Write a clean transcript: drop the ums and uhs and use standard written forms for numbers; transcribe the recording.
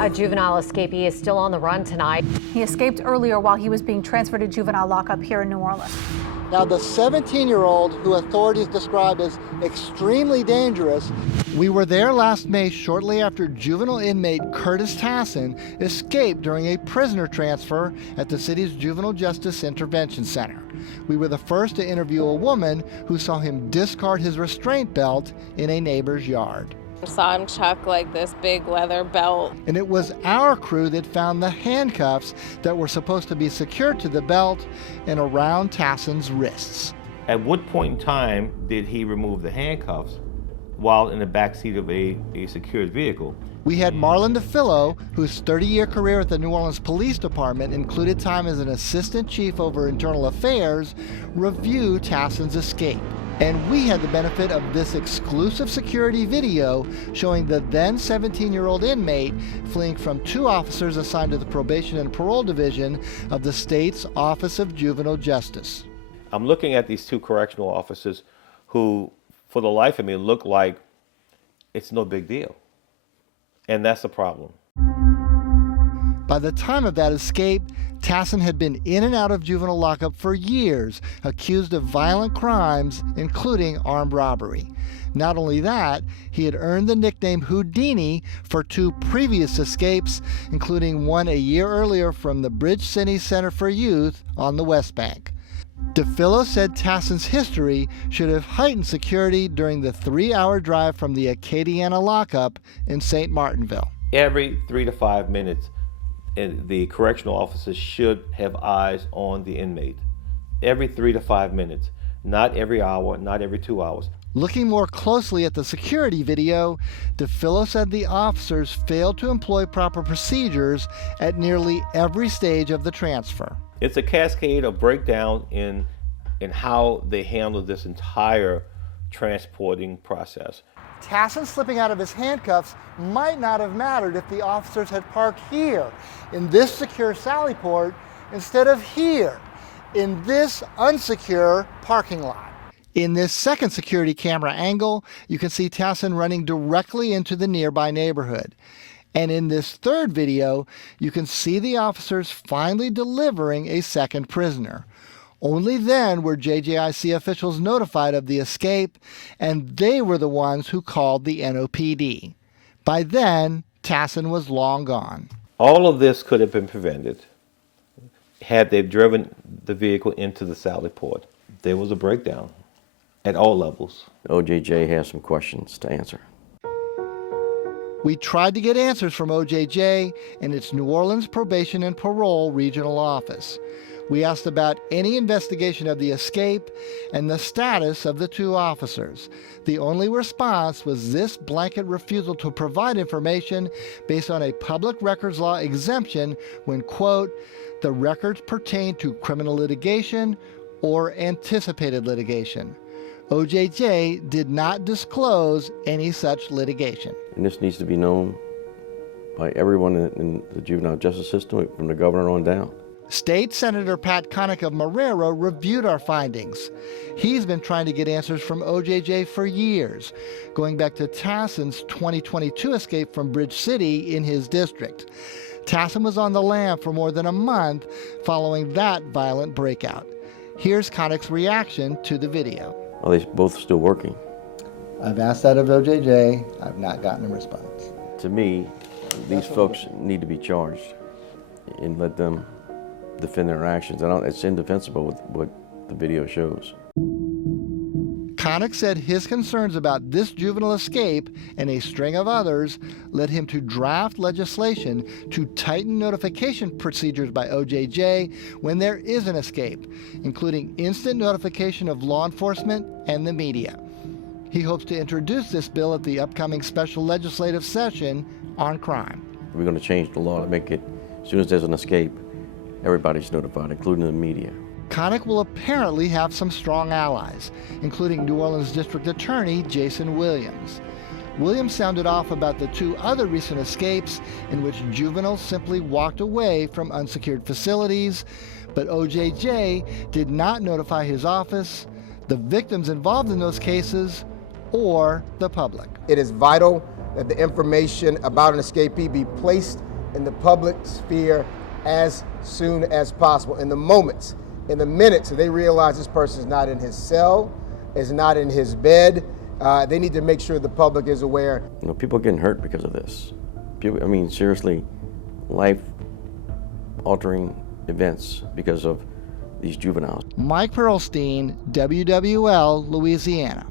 A juvenile escapee is still on the run tonight. He escaped earlier while he was being transferred to juvenile lockup here in New Orleans. Now, the 17-year-old, who authorities described as extremely dangerous, we were there last May shortly after juvenile inmate Curtis Tassin escaped during a prisoner transfer at the city's Juvenile Justice Intervention Center. We were the first to interview a woman who saw him discard his restraint belt in a neighbor's yard. I saw him chuck like this big leather belt. And it was our crew that found the handcuffs that were supposed to be secured to the belt and around Tassin's wrists. At what point in time did he remove the handcuffs while in the backseat of a secured vehicle? We had Marlon DeFillo, whose 30-year career at the New Orleans Police Department included time as an assistant chief over internal affairs, review Tassin's escape. And we had the benefit of this exclusive security video showing the then 17-year-old inmate fleeing from two officers assigned to the Probation and Parole Division of the state's Office of Juvenile Justice. I'm looking at these two correctional officers who, for the life of me, look like it's no big deal. And that's the problem. By the time of that escape, Tassin had been in and out of juvenile lockup for years, accused of violent crimes, including armed robbery. Not only that, he had earned the nickname Houdini for two previous escapes, including one a year earlier from the Bridge City Center for Youth on the West Bank. DeFillo said Tassin's history should have heightened security during the 3-hour drive from the Acadiana lockup in St. Martinville. Every 3 to 5 minutes, the correctional officers should have eyes on the inmate. Every 3 to 5 minutes, not every hour, not every 2 hours. Looking more closely at the security video, DeFillo said the officers failed to employ proper procedures at nearly every stage of the transfer. It's a cascade of breakdown in how they handled this entire transporting process. Tassin slipping out of his handcuffs might not have mattered if the officers had parked here in this secure sally port instead of here in this unsecure parking lot. In this second security camera angle, you can see Tassin running directly into the nearby neighborhood. And in this third video, you can see the officers finally delivering a second prisoner. Only then were JJIC officials notified of the escape, and they were the ones who called the NOPD. By then, Tassin was long gone. All of this could have been prevented had they driven the vehicle into the sally port. There was a breakdown at all levels. OJJ has some questions to answer. We tried to get answers from OJJ and its New Orleans Probation and Parole Regional Office. We asked about any investigation of the escape and the status of the two officers. The only response was this blanket refusal to provide information based on a public records law exemption when, quote, the records pertain to criminal litigation or anticipated litigation. OJJ did not disclose any such litigation. And this needs to be known by everyone in the juvenile justice system, from the governor on down. State Senator Pat Connick of Marrero reviewed our findings. He's been trying to get answers from OJJ for years, going back to Tassin's 2022 escape from Bridge City in his district. Tassin was on the lam for more than a month following that violent breakout. Here's Connick's reaction to the video. Are they both still working? I've asked that of OJJ. I've not gotten a response. To me, these folks need to be charged and let them defend their actions. It's indefensible with what the video shows. Connick said his concerns about this juvenile escape and a string of others led him to draft legislation to tighten notification procedures by OJJ when there is an escape, including instant notification of law enforcement and the media. He hopes to introduce this bill at the upcoming special legislative session on crime. We're going to change the law to make it, as soon as there's an escape, everybody's notified, including the media. Connick will apparently have some strong allies, including New Orleans District Attorney Jason Williams. Williams sounded off about the two other recent escapes in which juveniles simply walked away from unsecured facilities, but OJJ did not notify his office, the victims involved in those cases, or the public. It is vital that the information about an escapee be placed in the public sphere as soon as possible. In the moments, in the minutes they realize this person is not in his cell, is not in his bed, they need to make sure the public is aware. You know, people are getting hurt because of this. People, I mean, seriously, life-altering events because of these juveniles. Mike-Perlstein, WWL Louisiana.